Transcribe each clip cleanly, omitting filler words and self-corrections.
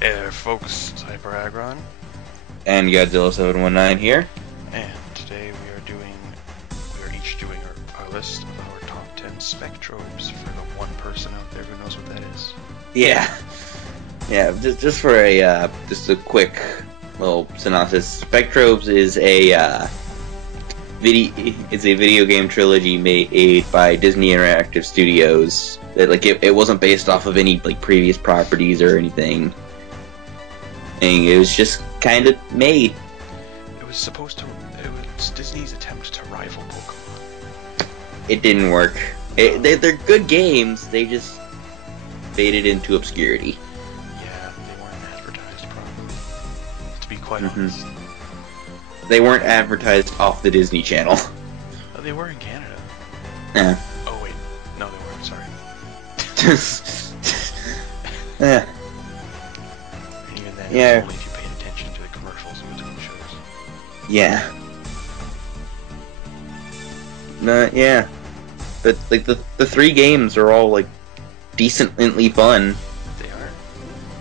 Hey there, folks, it's HyperAggron, And Godzilla719 here. and today we are each doing our list of our top 10 Spectrobes for the one person out there who knows what that is. Yeah. Yeah, just for just a quick little synopsis. Spectrobes is a video game trilogy made by Disney Interactive Studios. That it wasn't based off of any previous properties or anything. And it was just kind of made. It was Disney's attempt to rival Pokemon. It didn't work. They're good games, they just faded into obscurity. Yeah, they weren't advertised properly, to be quite honest. They weren't advertised off the Disney Channel. Oh, they were in Canada. Yeah. Oh wait, no they weren't, sorry. Yeah. And even then, Yeah. it was only if you paid attention to the commercials in between shows. Yeah. Yeah. But the three games are all decently fun. They are.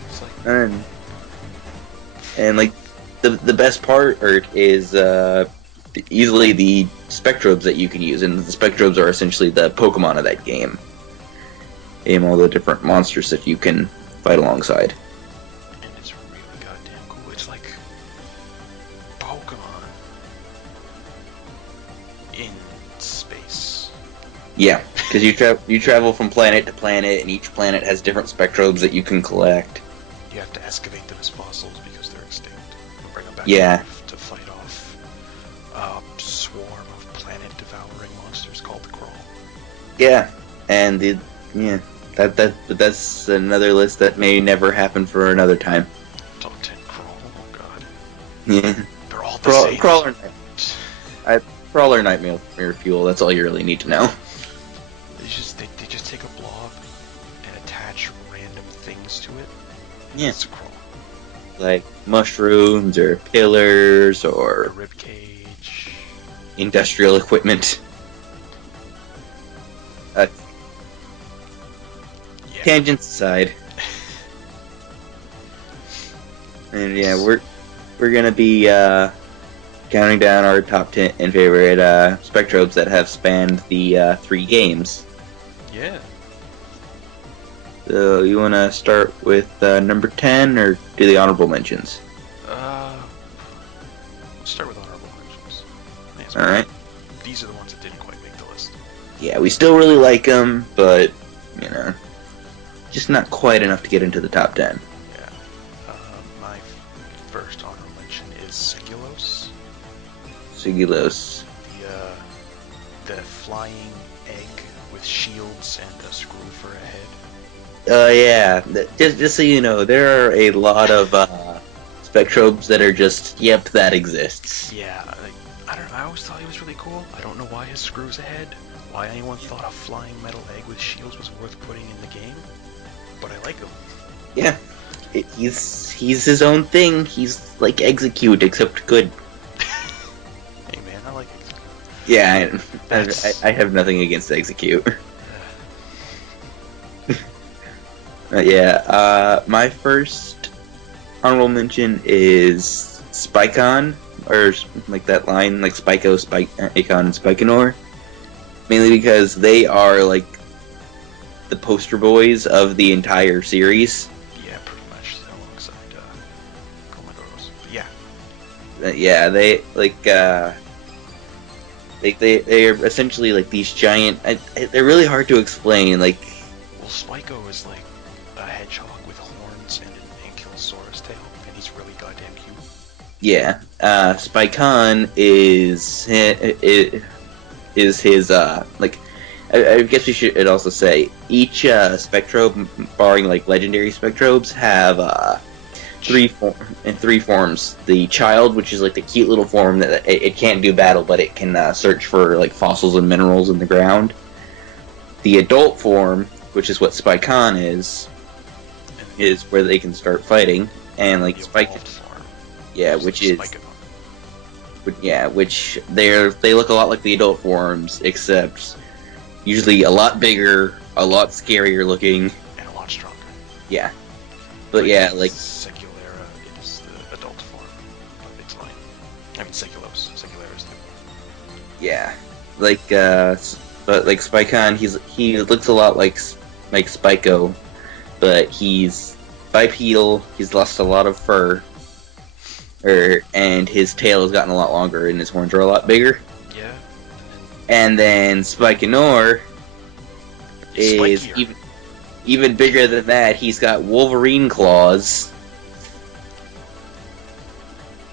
It's like, And the best part is easily the Spectrobes that you can use, and the Spectrobes are essentially the Pokemon of that game. And all the different monsters that you can fight alongside. and it's really goddamn cool. It's like Pokemon in space. Yeah, because you travel from planet to planet, and each planet has different Spectrobes that you can collect. You have to excavate them as fossils because they're extinct. And bring them back Yeah. to fight off a swarm of planet-devouring monsters called the Crawl. Yeah, and that's another list that may never happen for another time. Top 10 Crawl. Oh god, Yeah, they're all the same. Crawler Nightmare Fuel. That's all you really need to know. They just take a blob and attach random things to it. Yeah, It's a Crawl. like mushrooms or pillars A or rib cage. industrial equipment. Yeah. Tangents aside, and yeah, we're gonna be counting down our top 10 and favorite Spectrobes that have spanned the three games. Yeah. So you want to start with number 10 or do the honorable mentions? Let's start with honorable mentions. Yes, All right. These are the ones that didn't quite make the list. Yeah, we still really like them, but just not quite enough to get into the top 10. Yeah. My first honorable mention is Segulos. Segulos. The flying egg with shields and a screw for a head. Yeah. Just so you know, there are a lot of Spectrobes that are just, yep, that exists. Yeah, I don't know. I always thought he was really cool. I don't know why his screw's a head. Why anyone thought a flying metal egg with shields was worth putting in the game. But I like him. Yeah. He's his own thing. He's like Execute, except good. Hey man, I like it. Yeah, I have nothing against Execute. Yeah, my first honorable mention is Spikon, or that line, Spyco, Spikon, and Spikanor. Mainly because they are the poster boys of the entire series. Yeah, pretty much alongside Gomagoros. But yeah. Yeah, they they are essentially these giant. They're really hard to explain. Well, Spyco is like a hedgehog with horns and an ankylosaurus tail, and he's really goddamn cute. Yeah, Spikon is his I guess we should also say each Spectrobe, barring legendary Spectrobes, have three forms. The child, which is the cute little form that it can't do battle, but it can search for fossils and minerals in the ground. The adult form, which is what Spikon is where they can start fighting, and Spike. Form, Yeah, which is. Yeah, which they look a lot like the adult forms, except usually a lot bigger, a lot scarier looking. And a lot stronger. Yeah. But yeah, like Seculera is the adult form of its line. I mean Seculos. Seculera is the... yeah, like but like Spikon, he looks a lot like Spyco, but he's bipedal. He's lost a lot of fur, and his tail has gotten a lot longer, and his horns are a lot bigger. Yeah. And then Spikenor is even bigger than that. He's got Wolverine claws,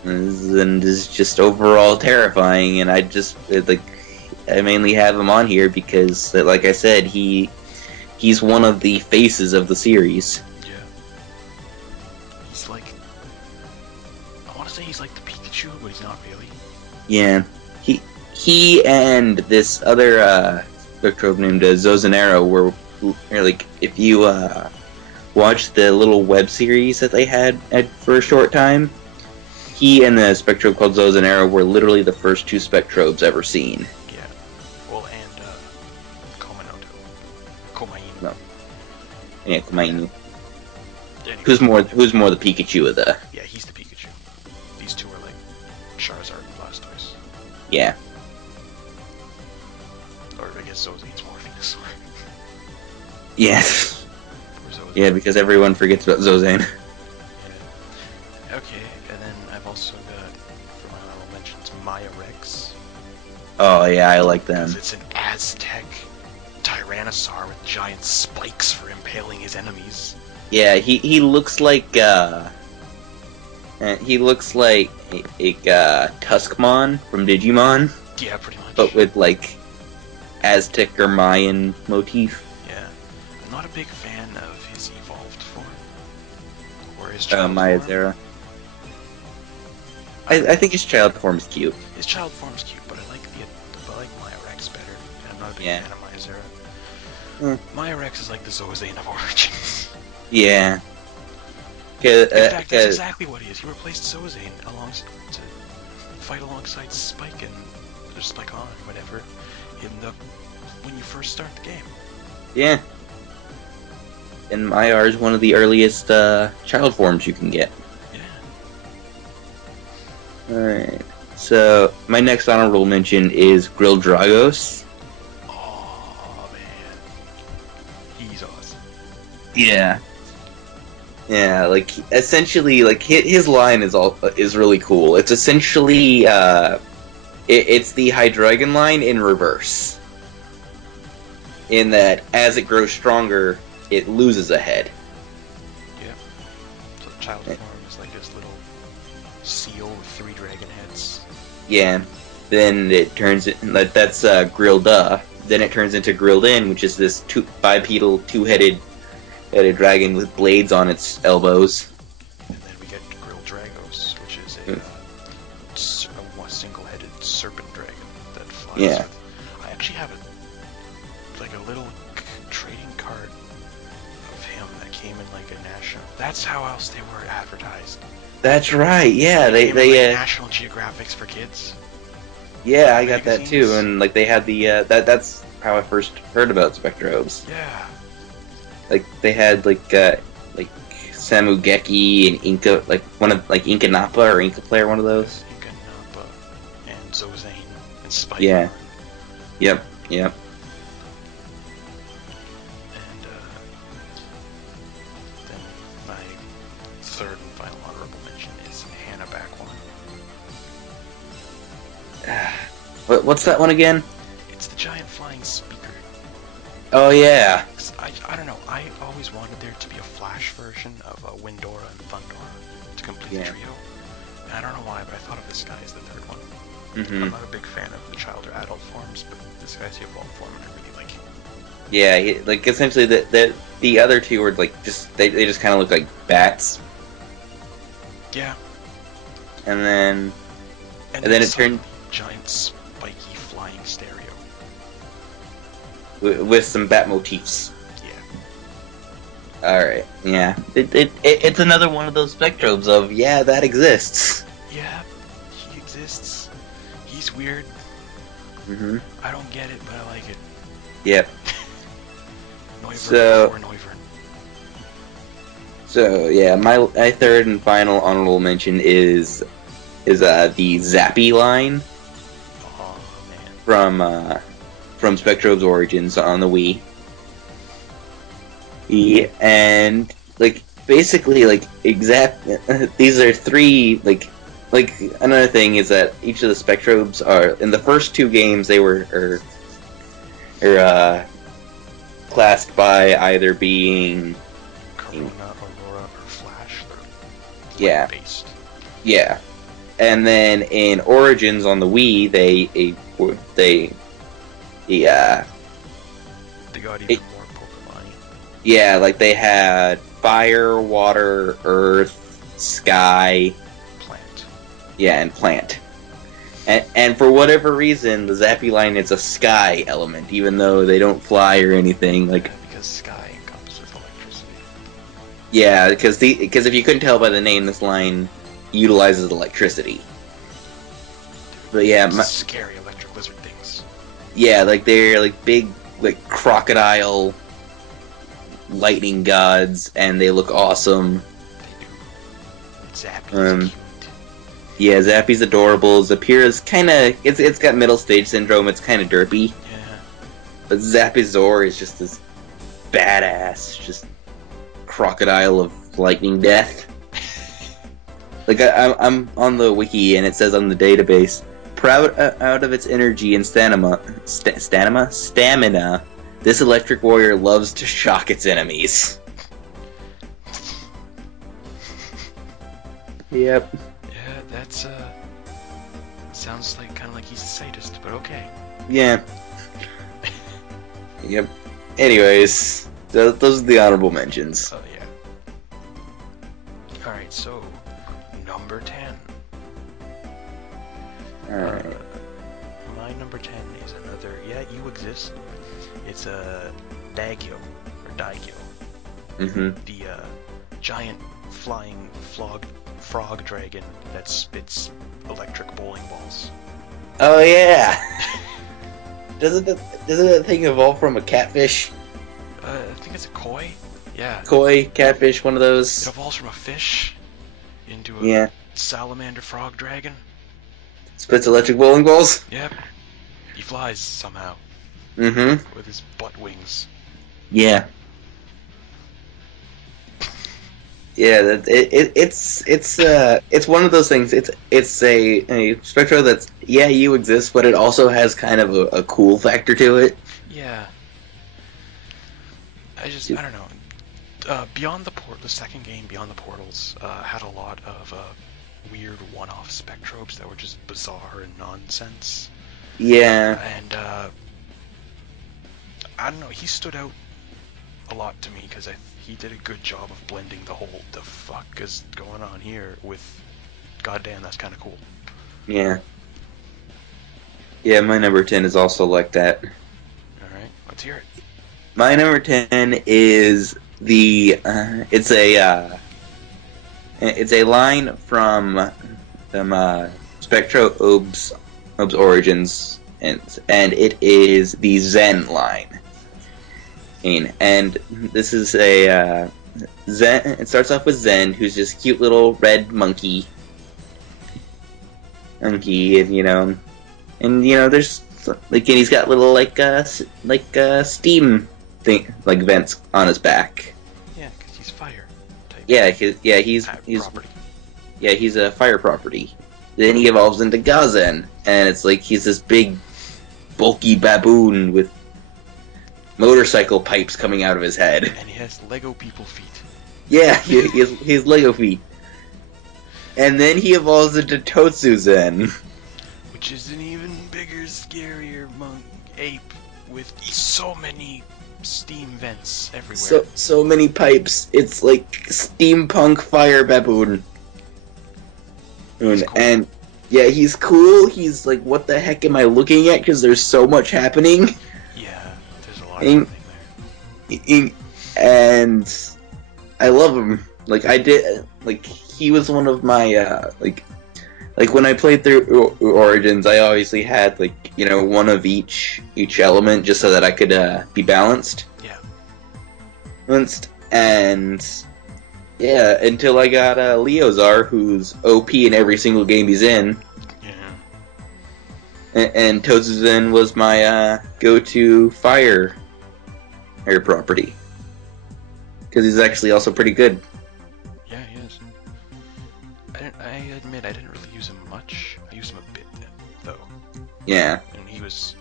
and is just overall terrifying. And I mainly have him on here because, like I said, he's one of the faces of the series. Yeah. He's like, I want to say he's like the Pikachu, but he's not really. Yeah, he and this other Spectrobe named Zozanero were like, if you watch the little web series that they had for a short time, he and the Spectrobe called Zozanero were literally the first two Spectrobes ever seen. Yeah. Well, and Komainu. No. Yeah, Komainu. Anyway. Who's more the Pikachu of the? Yeah, he's the Pikachu. These two are like Charizard and Blastoise. Yeah. Or I guess Zozane's more Venusaur. Yes. Yeah, because everyone forgets about Zozane. Yeah. Okay, and then I've also got, for my honorable mentions, Maya Rex. Oh yeah, I like them. Because it's an Aztec Tyrannosaur with giant spikes for impaling his enemies. Yeah, he looks like a Tuskmon from Digimon. Yeah, pretty much. But with like Aztec or Mayan motif. Yeah, I'm not a big fan of his evolved form or his child Maya form. Zera. I think his child form is cute. His child form's cute, but I like Maya Rex better, and I'm not a big fan of Maya Zera. Maya Rex is like the Zozane of Origins. Yeah. In fact, that's exactly what he is. He replaced Zozane to fight alongside Spike or Spikon, whatever, when you first start the game. Yeah. And Maiar is one of the earliest child forms you can get. Yeah. Alright. So, my next honorable mention is Grill Dragos. Oh, man. He's awesome. Yeah. Yeah, like, essentially, like, his line is really cool. It's essentially, it's the Hydreigon line in reverse. In that, as it grows stronger, it loses a head. Yeah. So the child form is like this little seal with 3 dragon heads. Yeah. Then it turns it, that's Grillda. Then it turns into Grillin, which is this bipedal, two-headed dragon with blades on its elbows. And then we get Grill Dragos, which is a single-headed serpent dragon that flies. Yeah. I actually have a little trading card of him that came in like a national. That's how else they were advertised. That's right. Yeah, they National Geographics for kids. Yeah, I got that too, and like they had the that's how I first heard about Spectrobes. Yeah. Like they had like Samugeki and Inca, like one of like Inca Nappa or Inca Player, one of those. Inca Nappa and Zozane and Spike. Yeah. Yep. And then my third and final honorable mention is Hannah Bakwan. What's that one again? It's the giant flying speaker. Oh yeah. I don't know. I always wanted there to be a Flash version of Windora and Thundor to complete the trio. And I don't know why, but I thought of this guy as the third one. Mm-hmm. I'm not a big fan of the child or adult forms, but this guy's the evolved form, and I really like him. Yeah, like essentially the other two were like they just kind of look like bats. Yeah. And then it turned giant spiky flying stereo with some bat motifs. Yeah. All right. Yeah. It's another one of those Spectrobes of that exists. Yeah, he exists. He's weird. Mm-hmm. I don't get it, but I like it. Yep. Noivern or Noivern. So yeah, my third and final honorable mention is the Zappy line Oh man. from Spectrobes Origins on the Wii. Yeah, and like basically like these are three like another thing is that each of the Spectrobes are in the first two games they were classed by either being Corona, Aurora, or Flash. Yeah. Based. Yeah, and then in Origins on the Wii, they got even more Pokemon. yeah, like they had Fire, Water, Earth, Sky, Plant. yeah, and Plant. And for whatever reason, the Zappy line is a Sky element, even though they don't fly or anything. Like because Sky encompasses electricity. yeah, because if you couldn't tell by the name, this line utilizes electricity. But yeah, scary electric lizard things. Yeah, like they're like big, like crocodile lightning gods, and they look awesome. They do. Zappy's cute. Yeah, Zappy's adorable. Zapira's kind of it's got middle stage syndrome. It's kind of derpy. Yeah. But Zapizor is just this badass, just crocodile of lightning death. Like I'm on the wiki, and it says on the database, proud out of its energy and stamina, this electric warrior loves to shock its enemies. Yep. Yeah, that's sounds like kind of like he's a sadist, but okay. Yeah. Yep. Anyways, those are the honorable mentions. Oh yeah. All right, so number 10. All right. My number 10 is another. Yeah, you exist. It's a Dagyo or Daigyo. Mm-hmm. The giant flying frog dragon that spits electric bowling balls. Oh yeah. doesn't that thing evolve from a catfish? I think it's a koi. Yeah. Koi, catfish, one of It those. evolves from a fish into a Yeah. salamander frog dragon. Spits electric bowling balls. Yep. He flies somehow Mm-hmm. with his butt wings. Yeah. Yeah, it's one of those things. It's a Spectro that's you exist, but it also has kind of a cool factor to it. Yeah. I don't know. Beyond the second game, Beyond the Portals, had a lot of weird one-off Spectrobes that were just bizarre and nonsense. Yeah. And I don't know. He stood out a lot to me because he did a good job of blending the fuck is going on here with goddamn, that's kind of cool. Yeah. Yeah, my number 10 is also like that. Alright, let's hear it. My number 10 is it's a line from Spectrobes Origins, and it is the Zen line. And this is a Zen. It starts off with Zen, who's this cute little red monkey, and there's and he's got little steam thing vents on his back. Yeah, because he's fire type. He's property. Yeah, he's a fire property. Then he evolves into Gazen, and it's like he's this big, bulky baboon with motorcycle pipes coming out of his head. And he has Lego people feet. Yeah, he has Lego feet. And then he evolves into Totsuzen, which is an even bigger, scarier ape with so many steam vents everywhere. So many pipes. It's like steampunk fire baboon. He's cool. And yeah, he's cool. He's like, what the heck am I looking at? Because there's so much happening. Yeah, there's a lot happening there. And I love him. He was one of my when I played through Origins, I obviously had one of each element just so that I could be balanced. Yeah. And Yeah, until I got Leozar, who's OP in every single game he's in. Yeah. And Tozuzen was my go-to fire air property. Because he's actually also pretty good. Yeah, he is. I admit I didn't really use him much. I used him a bit, though. Yeah. And he was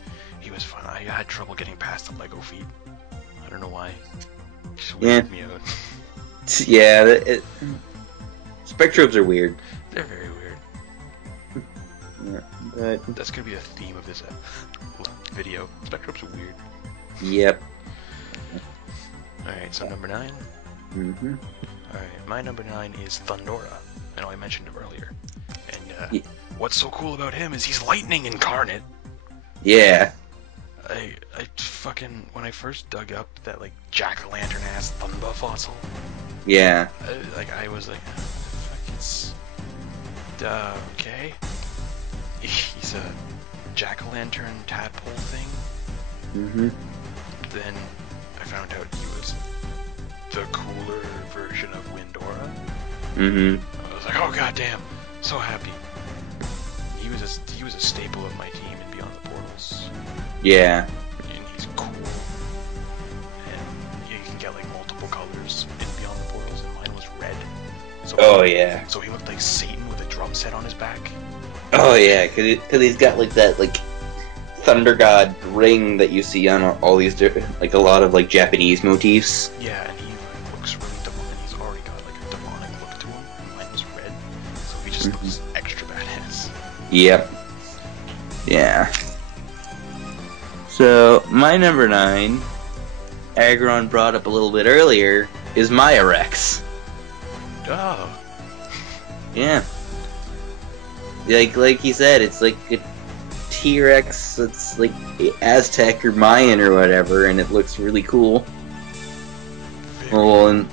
fun. I had trouble getting past the Lego feat. I don't know why. It just weirded me out. Yeah, Spectrobes are weird. They're very weird. Yeah, but that's gonna be a theme of this video. Spectrobes are weird. Yep. Alright, so number 9. Mm-hmm. Alright, my number 9 is Thundora. I know I mentioned him earlier. And what's so cool about him is he's lightning incarnate. Yeah. I fucking, when I first dug up that like jack-o'-lantern ass Thundor fossil. Yeah. I was like, fuck, it's okay. He's a jack-o'-lantern tadpole thing. Mm-hmm. Then I found out he was the cooler version of Windora. Mm-hmm. I was like, oh goddamn, so happy. He was a staple of my team in Beyond the Portals. Yeah. And he's cool. And you can get like multiple colors in Beyond the Portals, and mine was red. So yeah. So he looked like Satan with a drum set on his back. Oh yeah, cause he's got like that like Thunder God ring that you see on all these like a lot of like Japanese motifs. Yeah, and he looks really demonic. He's already got like a demonic look to him. And mine was red, so he just looks extra badass. Yep. Yeah. So my number 9, Aggron brought up a little bit earlier, is Maya Rex. Oh. Yeah. Like he said, it's like a T-Rex that's like Aztec or Mayan or whatever, and it looks really cool. Well,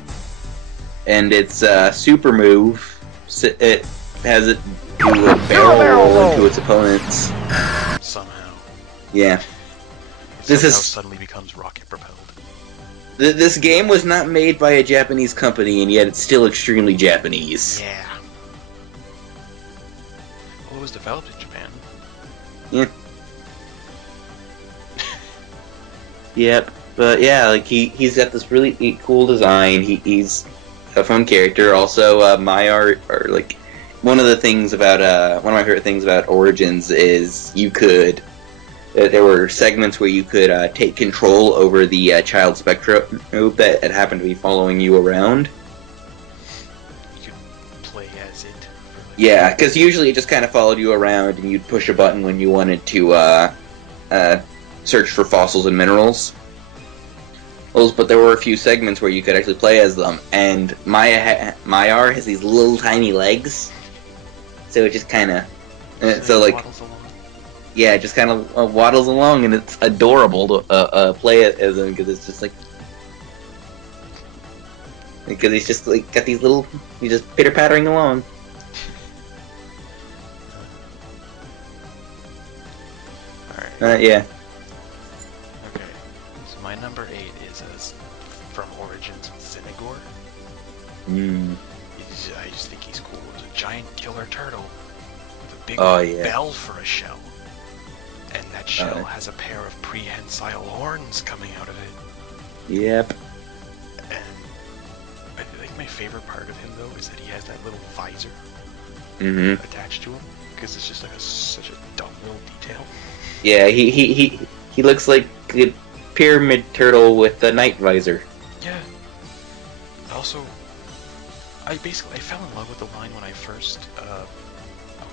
and its super move, it has it do a barrel roll into its opponents. Somehow. Yeah. This suddenly becomes rocket propelled. This game was not made by a Japanese company, and yet it's still extremely Japanese. Yeah. Well, it was developed in Japan. Yeah. Yep. But yeah, like he's got this really cool design. He's a fun character. Also, my art, or like one of the things about one of my favorite things about Origins is you could. There were segments where you could take control over the child Spectrobe that had happened to be following you around. You could play as it. Yeah, because usually it just kind of followed you around, and you'd push a button when you wanted to search for fossils and minerals. But there were a few segments where you could actually play as them, and Maiar has these little tiny legs, so it just kind of so like. Yeah, it just kind of waddles along, and it's adorable to play it as him, because it's just like... Because he's just like got these little... He's just pitter-pattering along. Alright. Yeah. Okay, so my number 8 is from Origins Zenigor. I just think he's cool. He's a giant killer turtle with a big bell for a shell. And that shell has a pair of prehensile horns coming out of it. Yep. And I think my favorite part of him, though, is that he has that little visor attached to him. Because it's just like such a dumb little detail. Yeah, he looks like a pyramid turtle with a night visor. Yeah. Also, I fell in love with the line when I first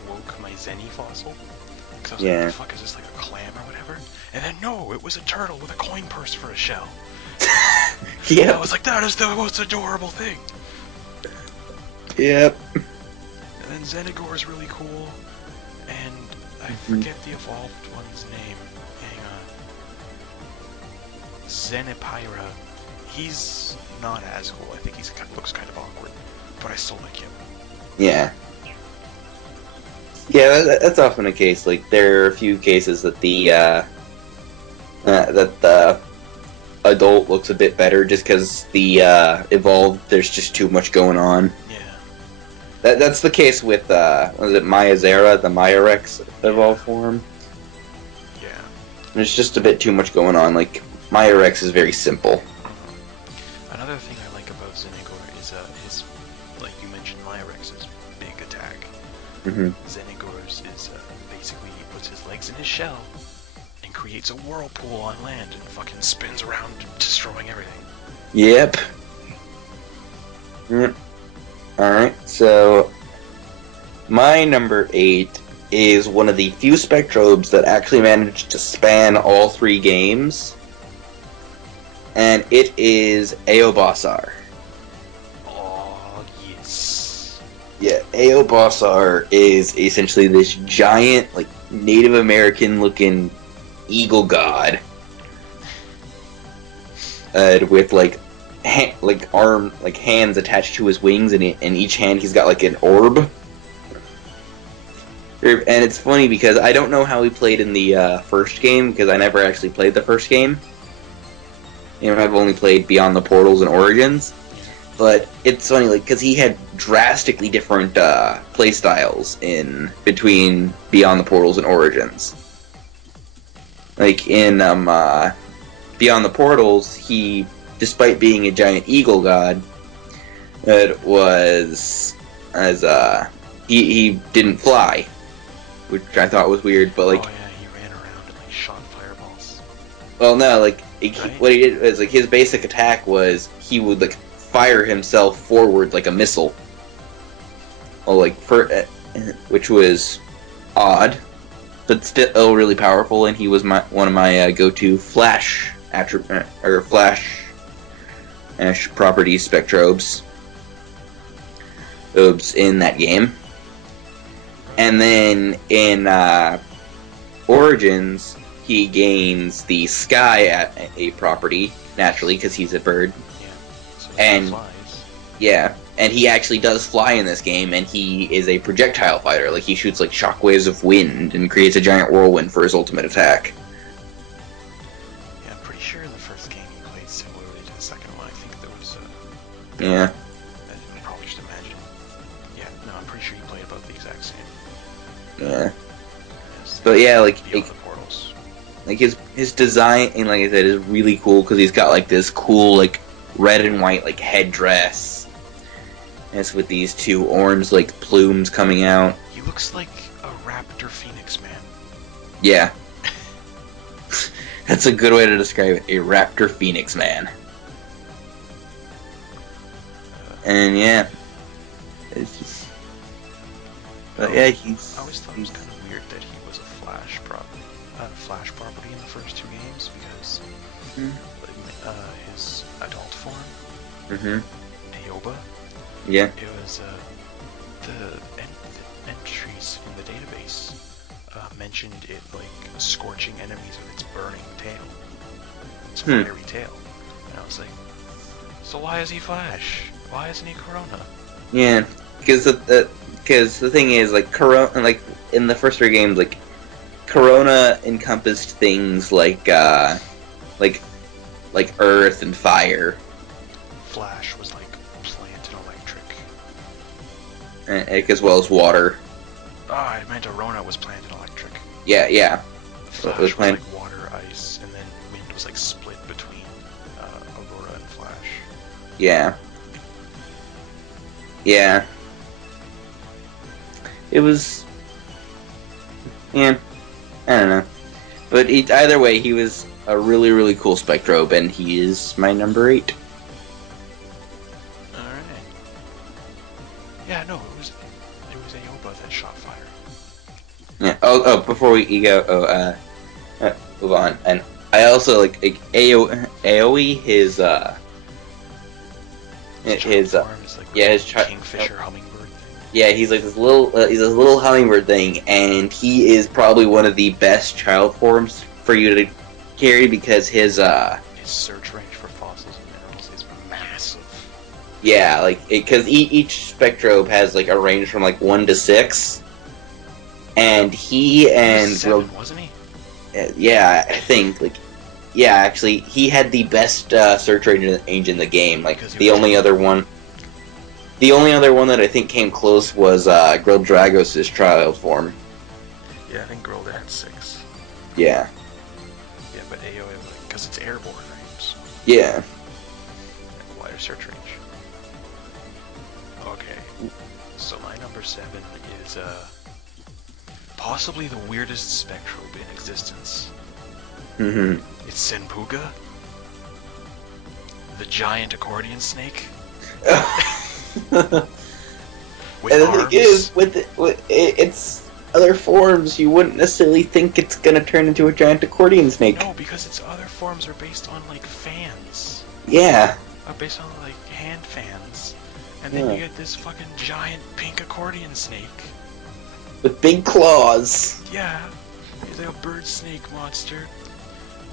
awoke my Zenny fossil. Because I was like, what the fuck, is this like a clam or whatever? And then no, it was a turtle with a coin purse for a shell. Yeah. And I was like, that is the most adorable thing. Yep. And then Zenigor is really cool. And I forget the evolved one's name. Hang on. Zenipyra. He's not as cool. I think he looks kind of awkward. But I still like him. Yeah. Yeah, that's often the case. Like, there are a few cases that the adult looks a bit better just because the evolved, there's just too much going on. Yeah. That's the case with, was it Mayazera, the Mayarex evolved form? Yeah. There's just a bit too much going on. Like, Mayarex is very simple. Another thing I like about Zenigor is his, like you mentioned, Mayarex's big attack. Zenigor's is basically he puts his legs in his shell and creates a whirlpool on land and fucking spins around, destroying everything. Yep. Alright, so my number 8 is one of the few Spectrobes that actually managed to span all 3 games. And it is Eobosar. Oh, yes. Yeah, Eobosar is essentially this giant, like, Native American looking eagle god. With hands attached to his wings, and in each hand he's got like an orb. And it's funny because I don't know how he played in the first game, because I never actually played the first game. You know, I've only played Beyond the Portals and Origins. But it's funny, like, because he had drastically different play styles in between Beyond the Portals and Origins. Like in Beyond the Portals, he, despite being a giant eagle god, it was he didn't fly, which I thought was weird. But like, oh yeah, he ran around and like shot fireballs. Well, no, like Right? what he did was like his basic attack was he would like fire himself forward like a missile, well, like which was odd, but still really powerful. And he was one of my go-to flash properties Spectrobes in that game. And then in Origins, he gains the sky at a property naturally because he's a bird. Yeah. So And he flies. yeah, and he actually does fly in this game, and he is a projectile fighter. Like, he shoots like shockwaves of wind and creates a giant whirlwind for his ultimate attack. Yeah, I'm pretty sure in the first game he played similarly to the second one. I think there was Yeah. I probably just imagine. Yeah, no, I'm pretty sure he played about the exact same. Yeah. As But yeah, like Beyond the Portals. like his design, and like I said, is really cool because he's got like this cool like red and white like headdress. And it's with these two orange like plumes coming out. He looks like a raptor phoenix man. Yeah. That's a good way to describe it. A raptor phoenix man. And yeah. It's just... But yeah, he's... I always thought it was kind of weird that he was a Flash property in the first 2 games because his adult form, Aoba, Yeah. it was the entries in the database mentioned it like scorching enemies with its burning tail, its fiery tail, and I was like, so why is he Flash? Why isn't he Corona? Yeah, because the thing is, like, Corona, like, in the first 3 games, like, Corona encompassed things like earth and fire. Flash was like plant and As electric. well as water. Oh, I meant Arona was plant and electric. Yeah. Flash was was like water, ice, and then wind was like split between Aurora and Flash. Yeah. It was... Yeah. I don't know. But either way, he was a really, really cool Spectrobe, and he is my number 8. Alright. Yeah, no, it was Aoba that shot fire. Yeah. Oh, before we go, move on. And I also like Aoi, his form is like his kingfisher hummingbird thing. Yeah, he's like this little hummingbird thing, and he is probably one of the best child forms for you to carry because his search range for fossils and minerals is massive. Yeah, like because each Spectrobe has like a range from like 1 to 6, and he and 7, wasn't he? yeah, I think like Yeah, actually, he had the best search range in the game. Like the only other one that I think came close was Grilled Dragos' trial form. Yeah, I think Grilled had 6. Yeah. Yeah, but AoE, because it's airborne, right? So Yeah. Wider search range. Okay, so my number 7 is possibly the weirdest Spectrobe in existence. Mm-hmm. It's Senpuga, the giant accordion snake. With and the arms. thing is, with its other forms, you wouldn't necessarily think it's gonna turn into a giant accordion snake. No, because its other forms are based on like fans. Yeah. Based on like hand fans, and then you get this fucking giant pink accordion snake with big claws. Yeah, he's like a bird snake monster.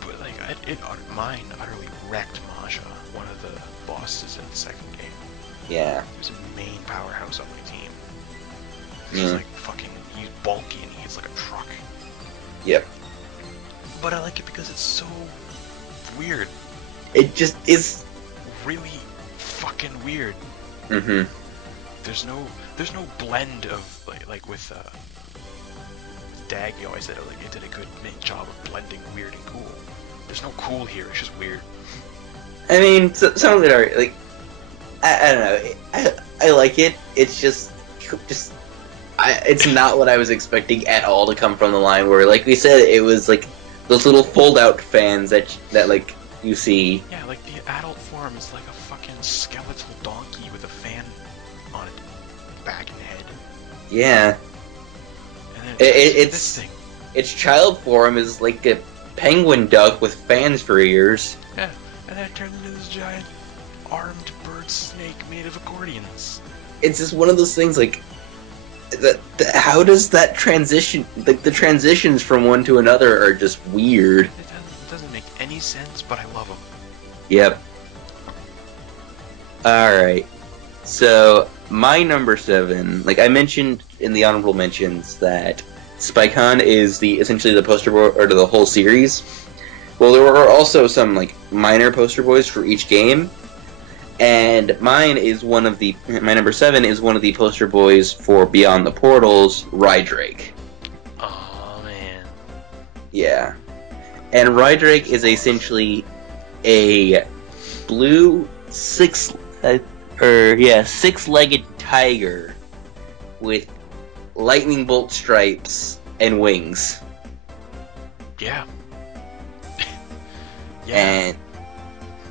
But like mine utterly wrecked Maja, one of the bosses in the second game. Yeah. He was a main powerhouse on my team. He's like fucking, he's bulky and he hits like a truck. Yep. But I like it because it's so weird. It just is really fucking weird. Mm-hmm. There's no blend of like with Dag. You always said it did a good job of blending weird and cool. There's no cool here. It's just weird. I mean, some of it are like I don't know. I like it. It's just it's not what I was expecting at all to come from the line. Where, like we said, it was like those little fold-out fans that like you see. Yeah, like the adult form is like a fucking skeletal donkey with a fan on it, back and head. Yeah. And then it's this thing. Its child form is like a penguin duck with fans for ears. Yeah, and then it turns into this giant armed bird snake made of accordions. It's just one of those things like how does that transition? Like the transitions from one to another are just weird. It doesn't make any sense, but I love them. Yep. Alright. So, my number 7, like I mentioned in the honorable mentions that Spike-Han is essentially the poster boy or to the whole series. Well, there were also some like minor poster boys for each game, and my number 7 is one of the poster boys for Beyond the Portals, Rydrake. Oh man. Yeah. And Rydrake is essentially a blue six-legged tiger with lightning bolt stripes and wings. Yeah. Yeah. And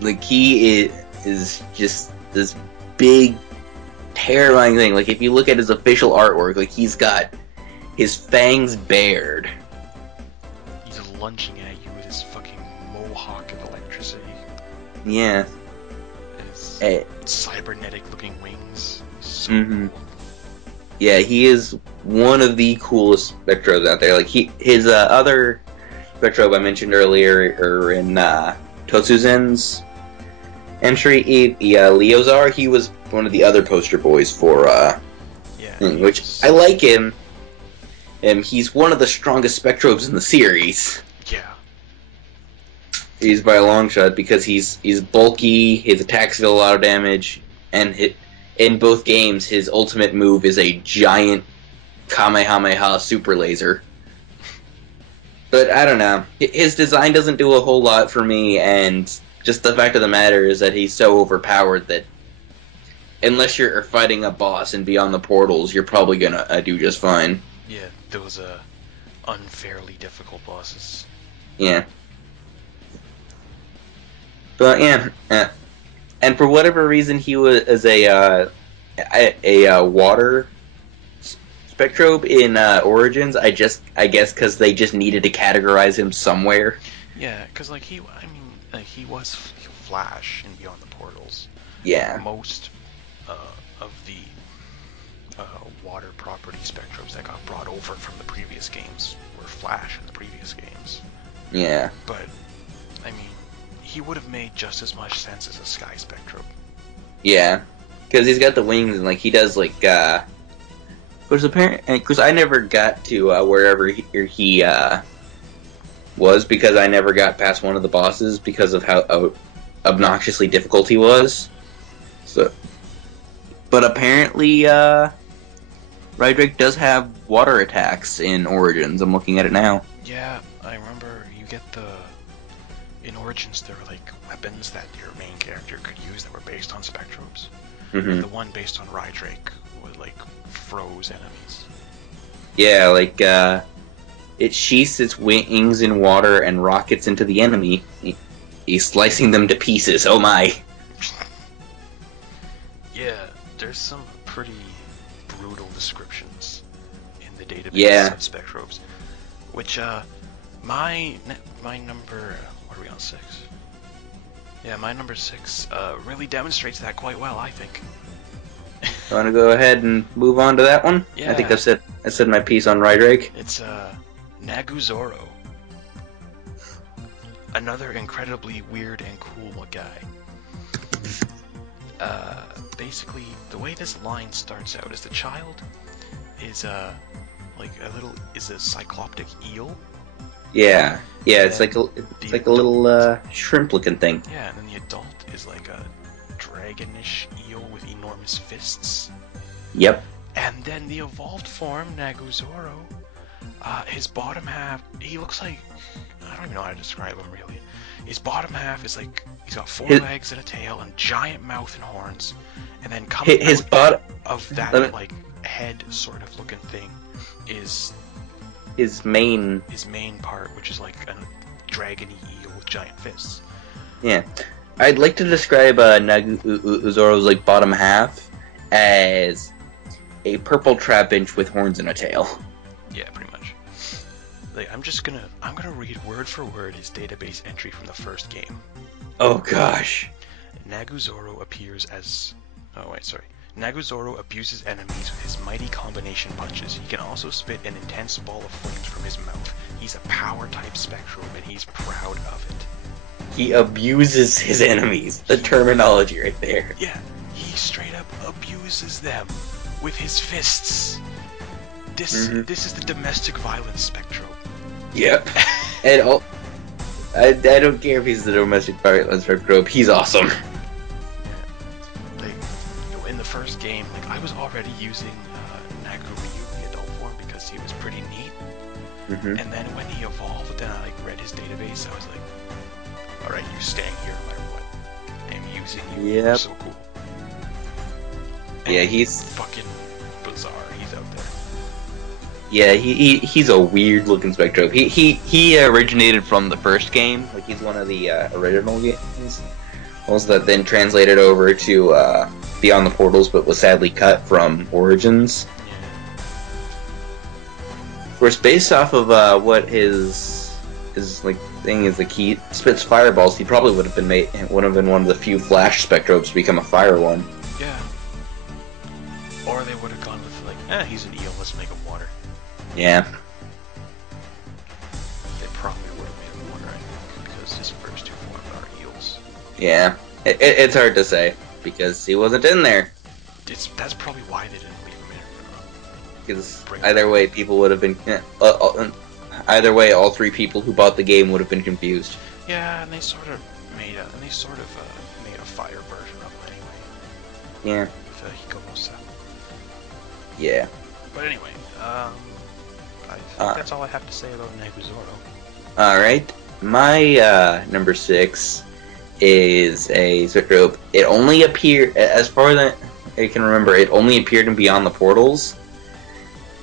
like he is just this big, terrifying thing. Like if you look at his official artwork, like he's got his fangs bared. He's lunging at you with his fucking mohawk of electricity. Yeah. His cybernetic-looking wings. So mm-hmm. cool. Yeah, he is one of the coolest Spectrobes out there. Like his other Spectrobe I mentioned earlier, or in Tosuzen's entry, Leozar, he was one of the other poster boys for which I like him. And he's one of the strongest Spectrobes in the series. Yeah. He's by a long shot because he's bulky, his attacks deal a lot of damage, and in both games his ultimate move is a giant Kamehameha super laser. But I don't know. His design doesn't do a whole lot for me, and just the fact of the matter is that he's so overpowered that unless you're fighting a boss in Beyond the Portals, you're probably gonna do just fine. Yeah, those unfairly difficult bosses. Yeah. But yeah, and for whatever reason, he was a water Spectrobe in Origins. I guess because they just needed to categorize him somewhere. Yeah, because like he was Flash in Beyond the Portals. Yeah. Most of the water property Spectrobes that got brought over from the previous games were Flash in the previous games. Yeah. But I mean, he would have made just as much sense as a Sky Spectrobe. Yeah, because he's got the wings and like he does like. Because I never got to wherever he was because I never got past one of the bosses because of how obnoxiously difficult he was. So, but apparently, Rydrake does have water attacks in Origins. I'm looking at it now. Yeah, I remember you get in Origins there were like weapons that your main character could use that were based on Spectrobes. Mm-hmm. And the one based on Rydrake would like froze enemies. Yeah, like it sheaths its wings in water and rockets into the enemy. He's slicing them to pieces. Oh my! Yeah, there's some pretty brutal descriptions in the database of Spectrobes. Which, my number... What are we on, 6? Yeah, my number 6 really demonstrates that quite well, I think. Want to go ahead and move on to that one? Yeah. I think I said my piece on Rydrake. It's, Nagoro. Another incredibly weird and cool guy. Basically, the way this line starts out is the child is, like a cycloptic eel. Yeah, it's like a little shrimp-looking thing. Yeah, and then the adult is like a dragonish eel with enormous fists. Yep. And then the evolved form, Naguzoro, his bottom half, he looks like, I don't even know how to describe him really. His bottom half is like, he's got 4 legs and a tail and giant mouth and horns. And then coming out of that like head sort of looking thing is his main part, which is like a dragony eel with giant fists. Yeah, I'd like to describe Naguzoro's like bottom half as a purple trapinch with horns and a tail. Yeah, pretty much. Like I'm gonna read word for word his database entry from the first game. Oh gosh. Naguzoro appears as... Oh wait, sorry. Naguzoro abuses enemies with his mighty combination punches. He can also spit an intense ball of flames from his mouth. He's a power-type Spectrobe, and he's proud of it. He abuses his enemies. The terminology right there. Yeah, he straight up abuses them with his fists. This is the domestic violence Spectrobe. Yep. And I don't care if he's the domestic violence Spectrobe. He's awesome. In the first game, like I was already using Nagoro, the adult form, because he was pretty neat. Mm-hmm. And then when he evolved, then I like read his database. I was like, "All right, you staying here no matter what. I'm using you. Yep. You're so cool." And yeah, he's fucking bizarre. He's out there. Yeah, he's a weird looking Spectrobe. He originated from the first game. Like he's one of the original games. Also that then translated over to Beyond the Portals, but was sadly cut from Origins. Of course, based off of what his like thing is, like he spits fireballs. He probably would have been one of the few Flash Spectrobes to become a fire one. Yeah. Or they would have gone with like, he's an eel. Let's make him water. Yeah. They probably would have made him water, I think, because his first 2 forms are eels. Yeah, it's hard to say because he wasn't in there. That's probably why they didn't leave him in. Because either way, people would have been. Either way, all 3 people who bought the game would have been confused. Yeah, and they sort of made a fire version of it anyway. Yeah. With Hikomosa. Yeah. But anyway, I think that's all I have to say about Naguzoro. All right, my number 6 is a Spectrobe. It only appeared, as far as I can remember, it only appeared in Beyond the Portals.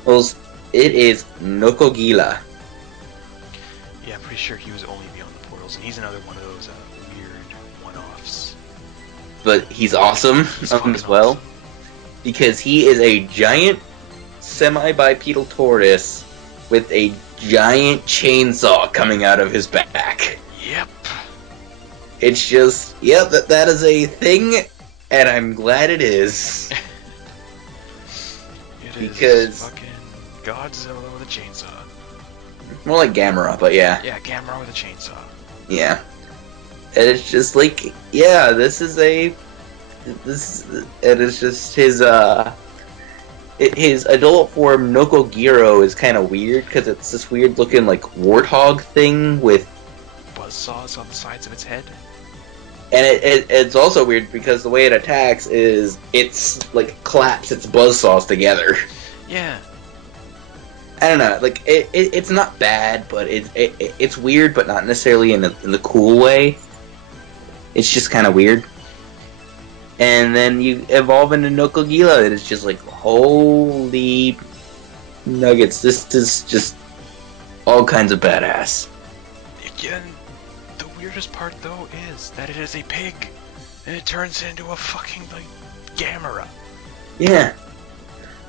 It is Nokogila. Yeah, I'm pretty sure he was only Beyond the Portals, and he's another one of those weird one-offs. But he's awesome as well, awesome. Because he is a giant semi-bipedal tortoise with a giant chainsaw coming out of his back. Yep. It's just, yep, that is a thing, and I'm glad it is. Because fucking Godzilla with a chainsaw. More like Gamera, but yeah. Yeah, Gamera with a chainsaw. Yeah. And it's just like, yeah, it is just his, his adult form Nokogiro is kind of weird because it's this weird looking like warthog thing with buzzsaws on the sides of its head. And it's also weird because the way it attacks is it's like claps its buzzsaws together. Yeah. I don't know, like it's not bad, but it's weird, but not necessarily in the cool way. It's just kind of weird. And then you evolve into Nokogila, and it's just like, holy nuggets! This is just all kinds of badass. Again, the weirdest part though is that it is a pig, and it turns into a fucking like Gamera. Yeah.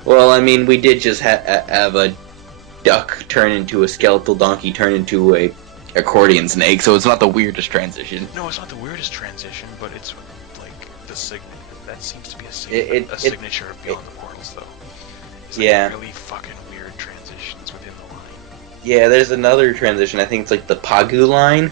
Well, I mean, we did just have a duck turn into a skeletal donkey, turn into a accordion snake, so it's not the weirdest transition. No, it's not the weirdest transition, but it's like the that seems to be a signature of Beyond the Portals, though. It's like yeah. Really fucking weird transitions within the line. Yeah, there's another transition. I think it's like the Pagu line.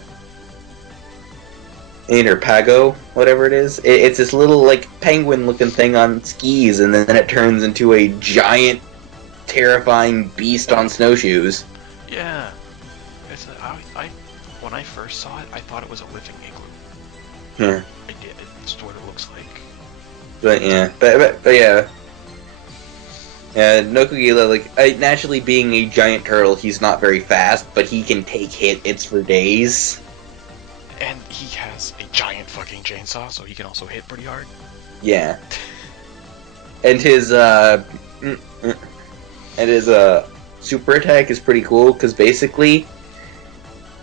Or Pago, whatever it is. It's this little like penguin-looking thing on skis, and then it turns into a giant, terrifying beast on snowshoes. Yeah. It's when I first saw it, I thought it was a living igloo. Yeah. I did. It's what it looks like. But yeah, but yeah. Nokogila, like, naturally being a giant turtle, he's not very fast, but he can take hits for days. And he has a giant fucking chainsaw, so he can also hit pretty hard. Yeah. And his super attack is pretty cool, because basically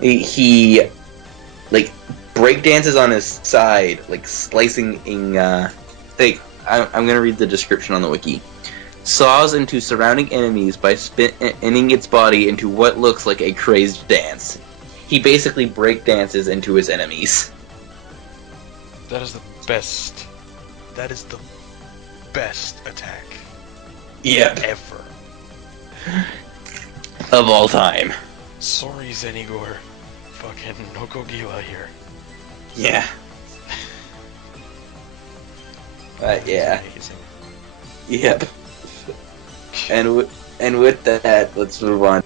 he like breakdances on his side, like slicing in I'm gonna read the description on the wiki. Saws into surrounding enemies by spinning its body into what looks like a crazed dance. He basically breakdances into his enemies. That is the best. That is the best attack. Yep. Ever. Of all time. Sorry, Zenigor. Fucking Nokogila here. Yeah. Yeah. Amazing. Yep. And with that, let's move on.